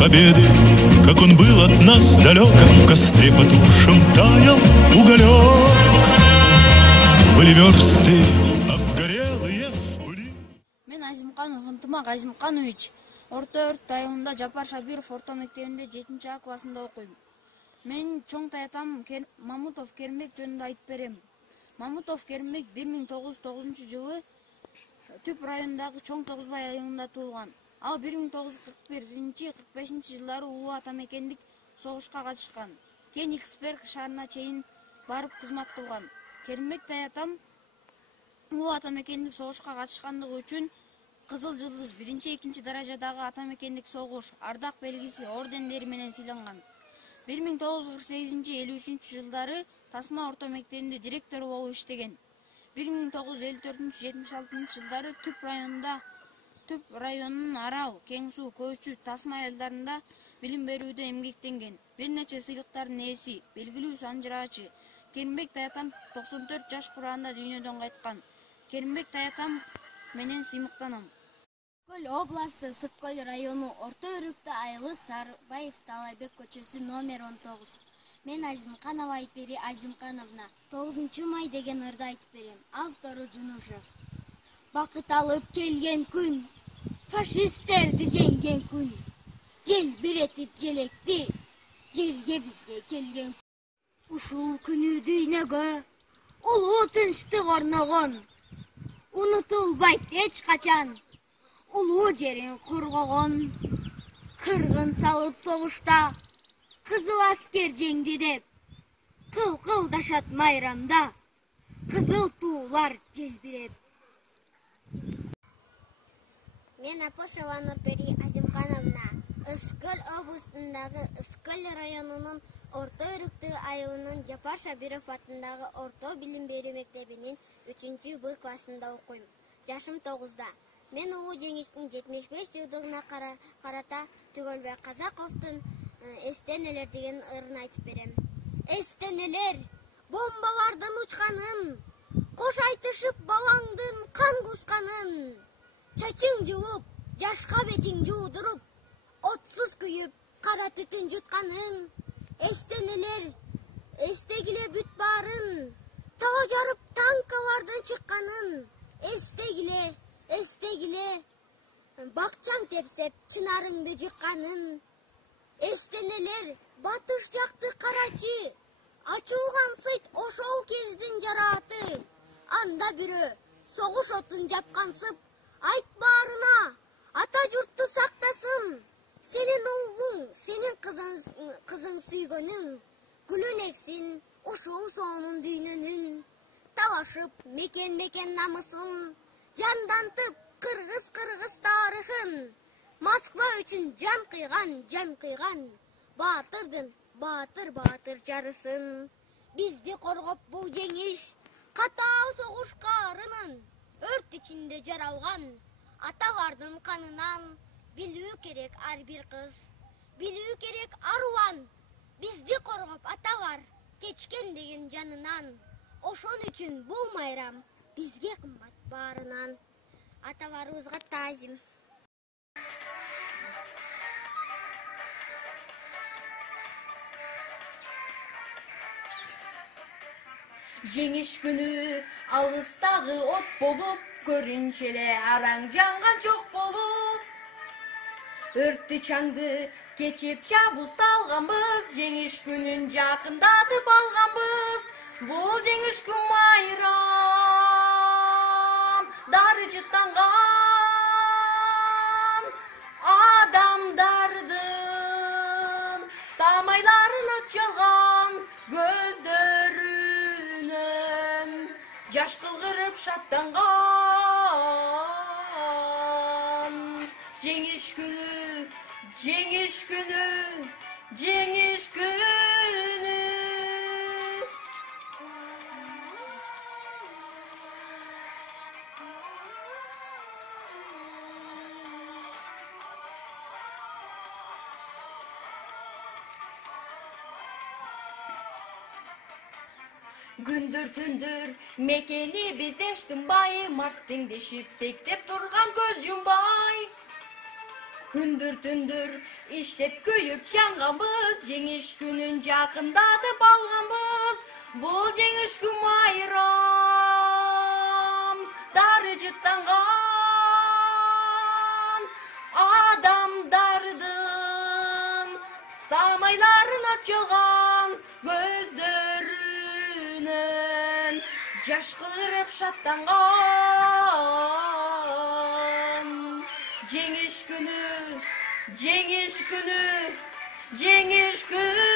победы, как он был от нас далек, как в костре потухшем таял уголек. Были версты обгорелые в пыли. Мен Азимканов Ынтымак Азимканович Орто өрт айылында Жапар Шабиров орто мектебинде 7 классында окуйм. Мен чоң таятам Мамутов Керимбек жөнүндө айтып берем. Мамутов Керимбек 1909 жылы Түп районундагы Чоң Тогузбай айылында туулган. Ал 1941-45 жылдары улуу атамекендик согушка катышкан. Кийин Иксберг шаарына чейин барып кызмат кылган. Керимбек таятам улуу атамекендик согушка катышкандыгы үчүн Кызыл Жылдыз 1-2 даражадагы атамекендик согуш, ардак белгиси, ордендери менен сыйланган. 1948-53 жылдары Тасма орто мектебинде директору болуп иштеген. 1954-76 жылдары Түп районунун Арал, Кең суу, Көчү, Тасма айылдарында билим берүүдө эмгектенген. Бир нече сыйлыктардын ээси, белгилүү санжыраачы. Керимбек таятам 94 жаш кураанда дүйнөдөн кайткан. Керимбек таятам менен сыймыктанам. Көл областы Сыпкөл району Орто Өрүктө айылы Сарбаев Талайбек көчөсү номер 19. Мен Азимканова Айпери Азимкановна 9 май деген ырды айтып берем. Автору Жунушев. Бакыт алып келген күн, фашисттерди жеңген күн. Жел биретип желекти, жерге бизге келген. Ушул күнү дүйнөгө улуу тынчтык орногон. Унутулбайт эч качан. Улуу жерин коргогон. Кыргын салып согушта Кызыл аскер жеңди деп кыл-кылдашат майрамда. Кызыл туулар желбиреп. Мен Апошева Нурпери Азимкановна Ыскөл областындагы Ыскөл районунун Орто Өрүктө айылынын Жапар Шабиров атындагы орто билим берүү мектебинин 3-Б классында окуйм. Жашым 9-да. Мен улуу жеңиштин 75 жылдыгына карата Түгөлбай Казаковдун эстенелер деген ырын айтып берем. Эстенелер бомбалардын учканын, кош айтышып балаңдын кан кусканын, чачың жууп, жашка бетиң жуудуруп, отсуз күйүп, кара түтүн жутканын. Эстенелер эстегиле бүт баарын, тоо жарып танкалардын чыкканын. Эстегиле бакчаң тепсеп чынарыңды жыкканын. Эстенелер батыш жакты карачы, ачылган сыйт ошол кездин жарааты. Анда бирөө согуш отун жапкансып, айт баарына ата журтту сактасын. Сенин уулуң, сенин кызың сүйгөнүң, гүлүн эксин ушул сонун дүйнөнүн. Талашып мекен намысын, жандантып кыргыз тарыхын. Москва үчүн жан кыйган, баатырдын баатыр жарысын. Бизди коргоп бул жеңиш, катаал согуш каарынын, өрт ичинде жаралган аталардын канынан. Билүү керек ар бир кыз, билүү керек аруан. Бизди коргоп аталар кечкен деген жанынан. Ошон үчүн бул майрам бизге кымбат баарынан. Аталарыбызга таазим. Жеңиш күнү алыстагы от болуп, көрүнчү эле араң жанган жок болуп. Өрттү чаңды кечип чабуу салганбыз, жеңиш күнүн жакындатып алганбыз. Бул жеңиш күн майрам, дары жыттанган адамдардын самайларын ачылган көздөрүнөн жаш кылгырып шаттанган. Жеңиш күнү, жеңиш күнү, жеңиш күнү. Gündür tündür mekeni biz eştim bay, mark tengdешip тектеп турган көз жумбай. Күндүр түндүр иштеп күйүп чаңганбыз, жеңиш күнүн жакындатып алганбыз. Бул жеңиш күн майрам дары жыттанган адамдардын самайларын ачылган көздөрүнөн жаш кырып шаттанган. Жеңиш күнү, жеңиш күнү, жеңиш күнү.